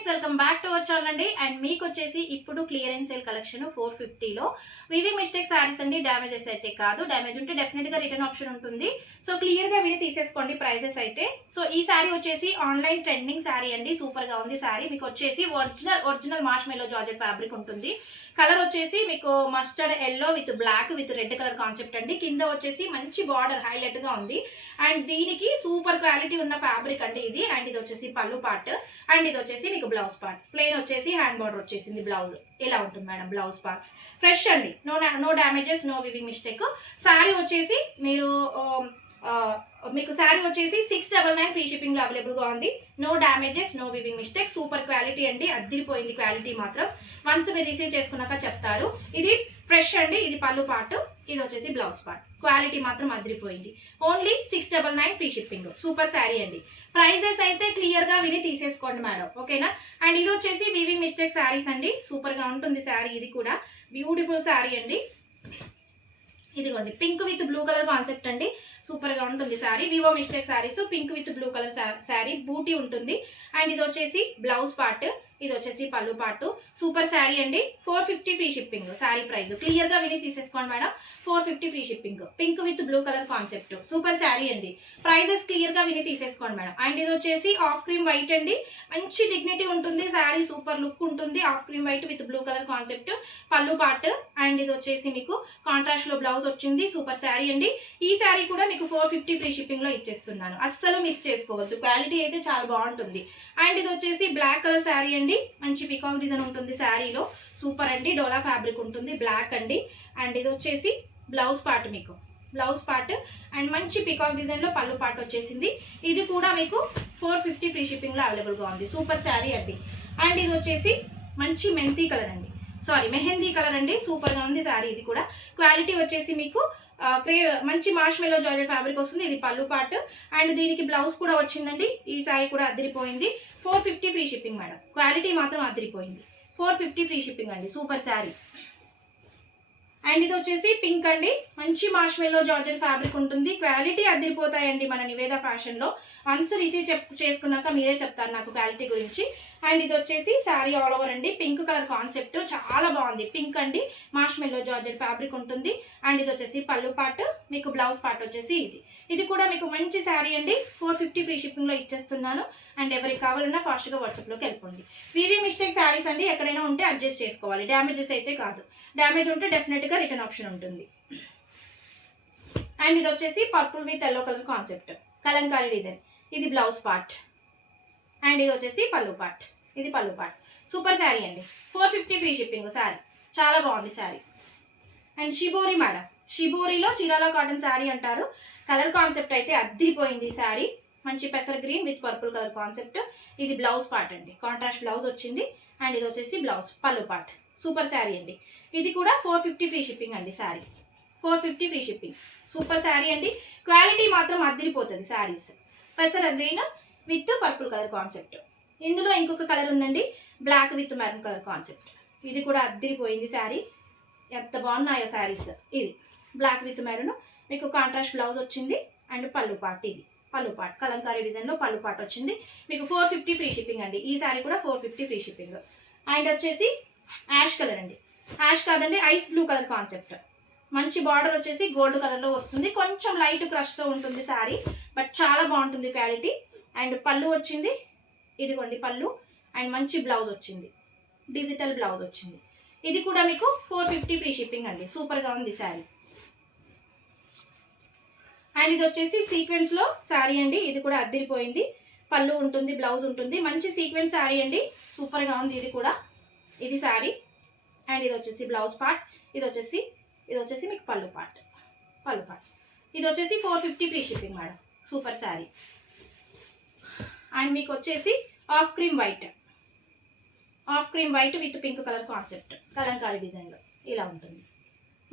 Friends welcome back to our channel అండి. And మీకు వచ్చేసి ఇప్పుడు క్లియరెన్స్ సేల్ కలెక్షన్ ఫోర్ ఫిఫ్టీలో వివింగ్ మిస్టేక్ శారీస్ అండి. డ్యామేజెస్ అయితే కాదు. డ్యామేజ్ ఉంటే డెఫినెట్గా రిటర్న్ ఆప్షన్ ఉంటుంది. సో క్లియర్గా విని తీసేసుకోండి ప్రైసెస్ అయితే. సో ఈ సారీ వచ్చేసి ఆన్లైన్ ట్రెండింగ్ శారీ అండి. సూపర్గా ఉంది సారీ మీకు వచ్చేసి original original marshmallow georgette fabric ఉంటుంది. కలర్ వచ్చేసి మీకు mustard yellow with black with red colour concept అండి. కింద వచ్చేసి మంచి బార్డర్ హైలైట్గా ఉంది. అండ్ దీనికి సూపర్ క్వాలిటీ ఉన్న ఫ్యాబ్రిక్ అండి ఇది. అండ్ ఇది వచ్చేసి పళ్ళు పార్ట్ అండ్ ఇది వచ్చేసి మీకు బ్లౌజ్ పార్ట్ ప్లెయిన్ వచ్చేసి హ్యాండ్ బార్డర్ వచ్చేసింది బ్లౌజ్ ఇలా ఉంటుంది మేడం బ్లౌజ్ పార్ట్ ఫ్రెష్ అండి. No no damages no weaving mistake sari వచ్చేసి మీరు um, uh, మీకు శారీ వచ్చేసి సిక్స్ డబల్ నైన్ ఫ్రీ షిప్పింగ్లో అవైలబుల్గా ఉంది. No damages no weaving mistake super quality అండి. అద్దిరిపోయింది క్వాలిటీ మాత్రం. వన్స్ మీరు రిసీవ్ చేసుకున్నాక చెప్తారు. ఇది ఫ్రెష్ అండి ఇది పళ్ళు పాటు ఇది వచ్చేసి బ్లౌజ్ పార్ట్ క్వాలిటీ మాత్రం అదిరిపోయింది only six double nine free shipping super sari అండి. ప్రైజెస్ అయితే క్లియర్గా విని తీసేసుకోండి మేడం. ఓకేనా? అండ్ ఇది వచ్చేసి వివింగ్ మిస్టేక్ శారీస్ అండి. సూపర్గా ఉంటుంది శారీ ఇది కూడా. బ్యూటిఫుల్ శారీ అండి. ఇదిగోండి pink with blue colour concept అండి. సూపర్గా ఉంటుంది sari. Vivo mistake saris pink with blue colour sari బూటీ ఉంటుంది. అండ్ ఇది వచ్చేసి బ్లౌజ్ పార్ట్ ఇది వచ్చేసి పళ్ళు పాటు. సూపర్ శారీ అండి. Four fifty free shipping sari price క్లియర్గా విని తీసేసుకోండి madam. Four fifty free shipping pink with blue colour concept super sari అండి. ప్రైజెస్ క్లియర్గా విని తీసేసుకోండి మేడం. అండ్ ఇది వచ్చేసి ఆఫ్ క్రీమ్ వైట్ అండి. మంచి డిగ్నిటీ ఉంటుంది. శారీ సూపర్ లుక్ ఉంటుంది. Off cream white with blue colour concept pallu part and ఇది వచ్చేసి మీకు కాంట్రాస్ట్లో బ్లౌజ్ వచ్చింది. సూపర్ శారీ అండి. ఈ శారీ కూడా మీకు ఫోర్ ఫిఫ్టీ ఫ్రీ షిప్పింగ్లో ఇచ్చేస్తున్నాను. అస్సలు మిస్ చేసుకోవద్దు. క్వాలిటీ అయితే చాలా బాగుంటుంది. అండ్ ఇది వచ్చేసి బ్లాక్ కలర్ శారీ అండి. అండి మంచి పికాక్ డిజైన్ ఉంటుంది శారీలో. సూపర్ అండి. డోలా ఫ్యాబ్రిక్ ఉంటుంది. బ్లాక్ అండి. అండ్ ఇది వచ్చేసి బ్లౌజ్ పార్ట్ మీకు. బ్లౌజ్ పార్ట్ అండ్ మంచి పికాక్ డిజైన్లో పళ్ళు పార్ట్ వచ్చేసింది. ఇది కూడా మీకు ఫోర్ ఫిఫ్టీ ఫ్రీ షిప్పింగ్లో అవైలబుల్గా ఉంది. సూపర్ శారీ అండి. అండ్ ఇది వచ్చేసి మంచి మెంతి కలర్ అండి. సారీ మెహందీ కలర్ అండి. సూపర్గా ఉంది శారీ ఇది కూడా. క్వాలిటీ వచ్చేసి మీకు క్రే మంచి మార్ష్మెలో మెలో జార్జెట్ ఫ్యాబ్రిక్ వస్తుంది. ఇది పళ్ళు పార్ట్ అండ్ దీనికి బ్లౌజ్ కూడా వచ్చిందండి. ఈ శారీ కూడా అదిరిపోయింది four fifty free shipping madam quality మాత్రం అదిరిపోయింది ఫోర్ ఫిఫ్టీ ఫ్రీ షిప్పింగ్ అండి. సూపర్ శారీ. అండ్ ఇది వచ్చేసి పింక్ అండి. మంచి మార్ష్మెల్లో జార్జెట్ ఫ్యాబ్రిక్ ఉంటుంది. క్వాలిటీ అదిరిపోతాయండి మన నివేద ఫ్యాషన్లో వన్స్ రిసీవ్ చెప్ చేసుకున్నాక మీరే చెప్తారు నాకు క్వాలిటీ గురించి. అండ్ ఇది వచ్చేసి శారీ ఆల్ ఓవర్ అండి. Pink colour concept. చాలా బాగుంది. పింక్ అండి. మార్ష్మెల్లో జార్జెట్ ఫ్యాబ్రిక్ ఉంటుంది. అండ్ ఇది వచ్చేసి పళ్ళు పార్ట్ మీకు బ్లౌజ్ పార్ట్ వచ్చేసి ఇది. ఇది కూడా మీకు మంచి శారీ అండి. ఫోర్ ఫిఫ్టీ ఫ్రీ షిప్పింగ్లో ఇచ్చేస్తున్నాను. అండ్ ఎవరికి కావాలన్నా ఫాస్ట్గా వాట్సాప్లోకి వెళ్ళిపోండి. వివి మిస్టేక్ శారీస్ అండి ఎక్కడైనా ఉంటే అడ్జస్ట్ చేసుకోవాలి. డ్యామేజెస్ అయితే కాదు. డ్యామేజ్ ఉంటే డెఫినెట్గా రిటర్న్ ఆప్షన్ ఉంటుంది. అండ్ ఇది వచ్చేసి purple with yellow colour concept Kalamkari design ఇది బ్లౌజ్ పార్ట్ అండ్ ఇది వచ్చేసి పళ్ళు పాట్. ఇది పళ్ళు పాట్. సూపర్ శారీ అండి. Four fifty free shipping sari. చాలా బాగుంది sari. And shibori madam. షిబోరిలో Chirala cotton sari అంటారు. కలర్ కాన్సెప్ట్ అయితే అద్దిరిపోయింది ఈ శారీ. మంచి పెసర green with purple colour concept ఇది బ్లౌజ్ పార్ట్ అండి. కాంట్రాస్ట్ బ్లౌజ్ వచ్చింది. అండ్ ఇది వచ్చేసి బ్లౌజ్ పళ్ళు పార్ట్ సూపర్ శారీ అండి. ఇది కూడా ఫోర్ ఫిఫ్టీ ఫ్రీ షిప్పింగ్ అండి sari. Four fifty free shipping. Super sari అండి. క్వాలిటీ మాత్రం అదిరిపోతుంది శారీస్. పెసర green with purple colour concept. ఇందులో ఇంకొక కలర్ ఉందండి black with maroon colour concept. ఇది కూడా అద్దిరిపోయింది శారీ. ఎంత బాగున్నాయో శారీస్. ఇది బ్లాక్ విత్ మెరూన్. మీకు కాంట్రాస్ట్ బ్లౌజ్ వచ్చింది అండ్ పళ్ళు పాట్ ఇది. పళ్ళు పాట్ కలంకారీ డిజైన్లో పళ్ళు పాట్ వచ్చింది. మీకు ఫోర్ ఫిఫ్టీ ఫ్రీ షిప్పింగ్ అండి. ఈ శారీ కూడా four fifty free shipping. And వచ్చేసి యాష్ కలర్ అండి. యాష్ కాదండి ఐస్ బ్లూ కలర్ కాన్సెప్ట్. మంచి బార్డర్ వచ్చేసి గోల్డ్ కలర్లో వస్తుంది. కొంచెం లైట్ క్రష్తో ఉంటుంది శారీ బట్ చాలా బాగుంటుంది క్వాలిటీ. అండ్ పళ్ళు వచ్చింది. ఇదిగోండి పళ్ళు. అండ్ మంచి బ్లౌజ్ వచ్చింది. డిజిటల్ బ్లౌజ్ వచ్చింది. ఇది కూడా మీకు ఫోర్ ఫిఫ్టీ ఫ్రీ షిప్పింగ్ అండి. సూపర్గా ఉంది శారీ. అండ్ ఇది వచ్చేసి సీక్వెన్స్లో శారీ అండి. ఇది కూడా అద్దరిపోయింది. పళ్ళు ఉంటుంది బ్లౌజ్ ఉంటుంది. మంచి సీక్వెన్స్ శారీ అండి. సూపర్గా ఉంది ఇది కూడా. ఇది శారీ. అండ్ ఇది వచ్చేసి బ్లౌజ్ పార్ట్. ఇది వచ్చేసి ఇది వచ్చేసి మీకు పళ్ళు పార్ట్. పళ్ళు పార్ట్. ఇది వచ్చేసి four fifty free shipping madam. Super sari. And మీకు వచ్చేసి off cream white. Off cream white with pink colour concept. Kalamkari డిజైన్లో ఇలా ఉంటుంది.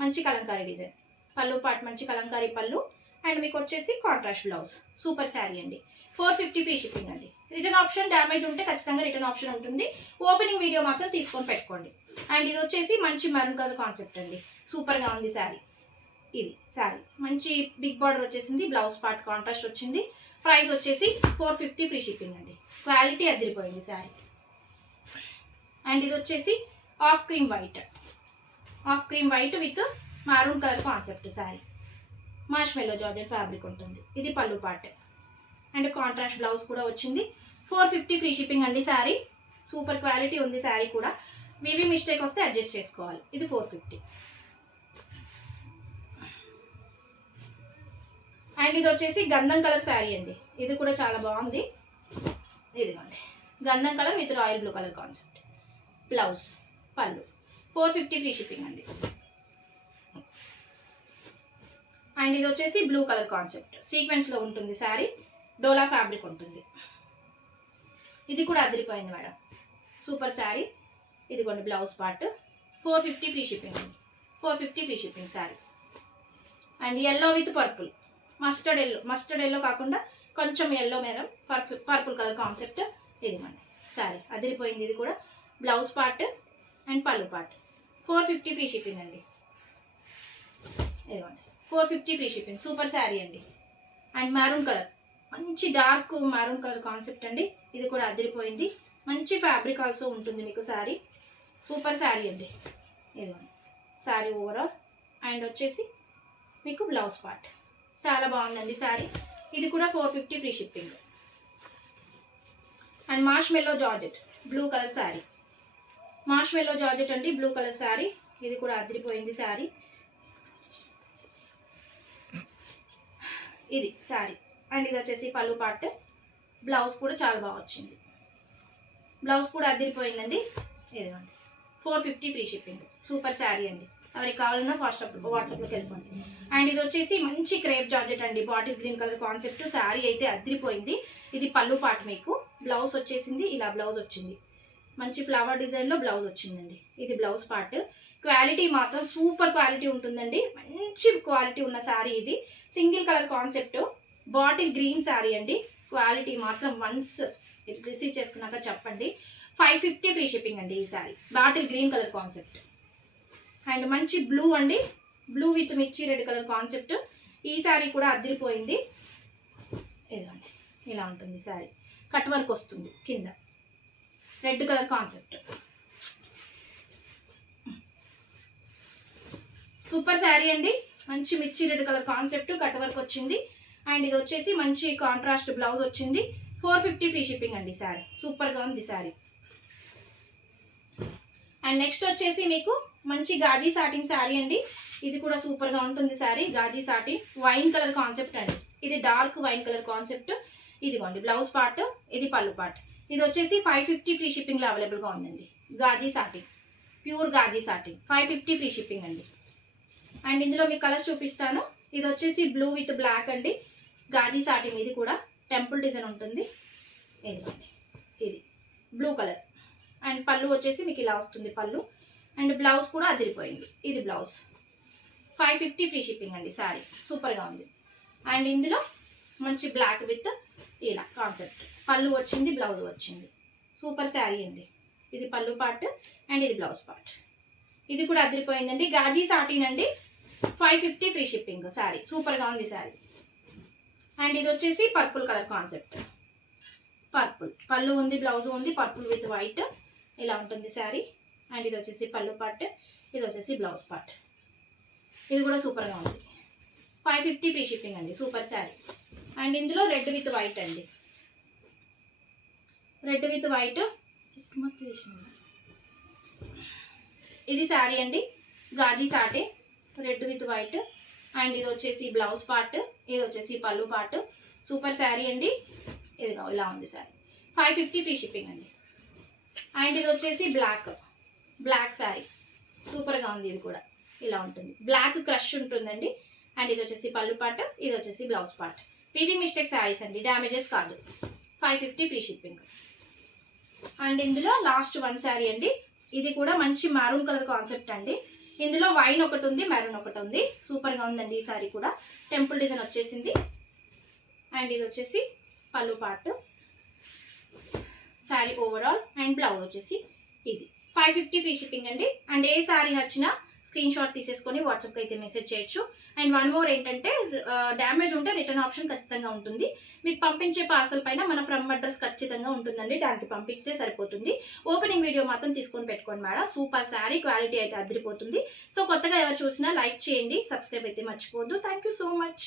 మంచి కలంకారీ డిజైన్. పళ్ళు పాట్ మంచి కలంకారీ పళ్ళు. అండ్ మీకు వచ్చేసి కాంట్రాస్ట్ బ్లౌజ్ సూపర్ శారీ అండి. ఫోర్ ఫిఫ్టీ ఫ్రీ షిప్పింగ్ అండి. రిటర్న్ ఆప్షన్ డ్యామేజ్ ఉంటే ఖచ్చితంగా రిటర్న్ ఆప్షన్ ఉంటుంది. ఓపెనింగ్ వీడియో మాత్రం తీసుకొని పెట్టుకోండి. అండ్ ఇది వచ్చేసి మంచి మరూన్ కలర్ కాన్సెప్ట్ అండి. సూపర్గా ఉంది శారీ ఇది శారీ మంచి బిగ్ బార్డర్ వచ్చేసింది. బ్లౌజ్ పార్ట్ కాంట్రాస్ట్ వచ్చింది. ప్రైస్ వచ్చేసి ఫోర్ ఫిఫ్టీ ఫ్రీ షిప్పింగ్ అండి. క్వాలిటీ అదిరిపోయింది శారీ. అండ్ ఇది వచ్చేసి off cream white. Off cream white with maroon colour concept sari. Marshmallow georgette fabric ఉంటుంది. ఇది pallu part and contrast blouse కూడా వచ్చింది. ఫోర్ ఫిఫ్టీ ఫ్రీ షిప్పింగ్ అండి శారీ. సూపర్ క్వాలిటీ ఉంది శారీ కూడా. మేబీ మిస్టేక్ వస్తే అడ్జస్ట్ చేసుకోవాలి. ఇది ఫోర్ ఫిఫ్టీ. అండ్ ఇది వచ్చేసి గంధం కలర్ శారీ అండి. ఇది కూడా చాలా బాగుంది. ఇదిగోండి. గంధం colour with royal blue colour concept. Blouse pallu. Four fifty free shipping అండి. అండ్ ఇది వచ్చేసి బ్లూ కలర్ కాన్సెప్ట్. సీక్వెన్స్లో ఉంటుంది శారీ. డోలా ఫ్యాబ్రిక్ ఉంటుంది. ఇది కూడా అదిరిపోయింది మేడం. సూపర్ శారీ. ఇదిగోండి blouse part. Four fifty free shipping four fifty free shipping sari. And yellow with purple mustard yellow mustard yellow కాకుండా కొంచెం yellow madam purple purple colour concept ఇదిగోండి. సారీ అదిరిపోయింది ఇది కూడా. Blouse part and pallu part. Four fifty free shipping అండి. ఇదిగోండి. Four fifty free shipping super sari అండి. And maroon colour మంచి డార్క్ మెరూన్ కలర్ కాన్సెప్ట్ అండి. ఇది కూడా అదిరిపోయింది. మంచి ఫ్యాబ్రిక్ ఆల్సో ఉంటుంది మీకు శారీ సూపర్ శారీ అండి. ఇదిగోండి. శారీ ఓవరాల్ అండ్ వచ్చేసి మీకు బ్లౌజ్ పార్ట్. చాలా బాగుందండి శారీ ఇది కూడా four fifty free shipping. And marshmallow georgette blue colour sari marshmallow georgette అండి బ్లూ కలర్ శారీ ఇది కూడా అదిరిపోయింది శారీ ఇది శారీ అండ్ ఇది వచ్చేసి పళ్ళు పార్ట్. బ్లౌజ్ కూడా చాలా బాగా వచ్చింది. బ్లౌజ్ కూడా అదిరిపోయిందండి. ఇదిగోండి. Four fifty free shipping. Super sari అండి. ఎవరికి కావాలన్నా ఫాస్ట్ వాట్సాప్లోకి వెళ్ళిపోండి. అండ్ ఇది వచ్చేసి మంచి క్రేప్ జార్జెట్ అండి. Bottle green colour concept. Sari అయితే అదిరిపోయింది ఇది పళ్ళు పాట మీకు. బ్లౌజ్ వచ్చేసింది. ఇలా బ్లౌజ్ వచ్చింది. మంచి ఫ్లవర్ డిజైన్లో బ్లౌజ్ వచ్చిందండి. ఇది బ్లౌజ్ పార్ట్. క్వాలిటీ మాత్రం సూపర్ క్వాలిటీ ఉంటుందండి. మంచి క్వాలిటీ ఉన్న శారీ ఇది. Single colour concept. Bottle green sari అండి. క్వాలిటీ మాత్రం వన్స్ రిసీవ్ చేసుకున్నాక చెప్పండి. ఫైవ్ ఫిఫ్టీ ఫ్రీ షిప్పింగ్ అండి ఈ sari. Bottle green colour concept. And మంచి బ్లూ అండి. బ్లూ విత్ మిర్చి రెడ్ కలర్ కాన్సెప్ట్ ఈ శారీ కూడా అదిరిపోయింది ఇదిగోండి ఇలా ఉంటుంది శారీ. కట్ వర్క్ వస్తుంది కింద. Red colour concept super sari అండి. మంచి మిర్చి red colour concept cut work వచ్చింది. అండ్ ఇది వచ్చేసి మంచి కాంట్రాస్ట్ బ్లౌజ్ వచ్చింది. ఫోర్ ఫిఫ్టీ ఫ్రీ షిప్పింగ్ అండి శారీ. సూపర్గా ఉంది శారీ. అండ్ నెక్స్ట్ వచ్చేసి మీకు మంచి గాజీ సాటిన్ శారీ అండి. ఇది కూడా సూపర్గా ఉంటుంది sari. Gaji satin wine colour concept అండి. ఇది డార్క్ వైన్ కలర్ కాన్సెప్ట్. ఇదిగోండి బ్లౌజ్ పార్ట్ ఇది పళ్ళు పార్ట్. ఇది వచ్చేసి ఫైవ్ ఫిఫ్టీ ఫ్రీ షిప్పింగ్లో అవైలబుల్గా ఉందండి. Gaji satin pure gaji satin. Five fifty free shipping అండి. అండ్ ఇందులో మీకు కలర్ చూపిస్తాను. ఇది వచ్చేసి బ్లూ విత్ బ్లాక్ అండి. గాజీ సాటిన్ ఇది కూడా టెంపుల్ డిజైన్ ఉంటుంది. ఇదిగోండి ఇది బ్లూ కలర్ అండ్ పళ్ళు వచ్చేసి మీకు ఇలా వస్తుంది పళ్ళు. అండ్ బ్లౌజ్ కూడా అదిరిపోయింది. ఇది blouse. Five fifty free shipping అండి సారీ సూపర్గా ఉంది. అండ్ ఇందులో మంచి బ్లాక్ విత్ ఇలా కాన్సెప్ట్. పళ్ళు వచ్చింది బ్లౌజ్ వచ్చింది. సూపర్ శారీ అండి. ఇది పళ్ళు పార్ట్ అండ్ ఇది బ్లౌజ్ పార్ట్. ఇది కూడా అదిరిపోయిందండి. గాజీ సాటిన్ అండి. Five fifty free shipping sari. సూపర్గా ఉంది శారీ. అండ్ ఇది వచ్చేసి పర్పుల్ కలర్ కాన్సెప్ట్. పర్పుల్. పళ్ళు ఉంది బ్లౌజ్ ఉంది పర్పుల్ విత్ వైట్. ఇలా ఉంటుంది శారీ. అండ్ ఇది వచ్చేసి పళ్ళు పార్ట్ ఇది వచ్చేసి బ్లౌజ్ పార్ట్. ఇది కూడా సూపర్గా ఉంది. ఫైవ్ ఫిఫ్టీ ఫ్రీ షిప్పింగ్ అండి సూపర్ శారీ. అండ్ ఇందులో రెడ్ విత్ వైట్ అండి. Red with white. ఇది శారీ అండి gaji satin red with white. And ఇది వచ్చేసి బ్లౌజ్ పార్ట్ ఇది వచ్చేసి పళ్ళు పార్ట్. సూపర్ శారీ అండి. ఇది ఇలా ఉంది sari. Five fifty free shipping అండి. అండ్ ఇది వచ్చేసి బ్లాక్ బ్లాక్ శారీ సూపర్గా ఉంది ఇది కూడా. ఇలా ఉంటుంది. బ్లాక్ క్రష్ ఉంటుందండి. అండ్ ఇది వచ్చేసి పళ్ళు పాట ఇది వచ్చేసి బ్లౌజ్ పార్ట్ పీవీ మిస్టేక్ శారీస్ అండి. డ్యామేజెస్ కాదు. Five fifty free shipping and ఇందులో లాస్ట్ వన్ శారీ అండి. ఇది కూడా మంచి మెరూన్ కలర్ కాన్సెప్ట్ అండి. ఇందులో వైన్ ఒకటి ఉంది మెరూన్ ఒకటి ఉంది. సూపర్గా ఉందండి ఈ శారీ కూడా. టెంపుల్ డిజైన్ వచ్చేసింది. అండ్ ఇది వచ్చేసి పళ్ళు part sari overall and blouse వచ్చేసి ఇది. ఫైవ్ ఫిఫ్టీ ఫ్రీ షిప్పింగ్ అండి. అండ్ ఏ శారీ నచ్చినా స్క్రీన్ షాట్ తీసేసుకొని వాట్సాప్కి అయితే మెసేజ్ చేయొచ్చు. అండ్ వన్ మోర్ ఏంటంటే డ్యామేజ్ ఉంటే రిటర్న్ ఆప్షన్ ఖచ్చితంగా ఉంటుంది. మీకు పంపించే పార్సల్ పైన మన ఫ్రమ్ అడ్రస్ ఖచ్చితంగా ఉంటుందండి. దానికి పంపిస్తే సరిపోతుంది. ఓపెనింగ్ వీడియో మాత్రం తీసుకొని పెట్టుకోండి మేడం. సూపర్ శారీ క్వాలిటీ అయితే అదిరిపోతుంది. సో కొత్తగా ఎవరు చూసినా లైక్ చేయండి. సబ్స్క్రైబ్ అయితే మర్చిపోవద్దు. Thank you so much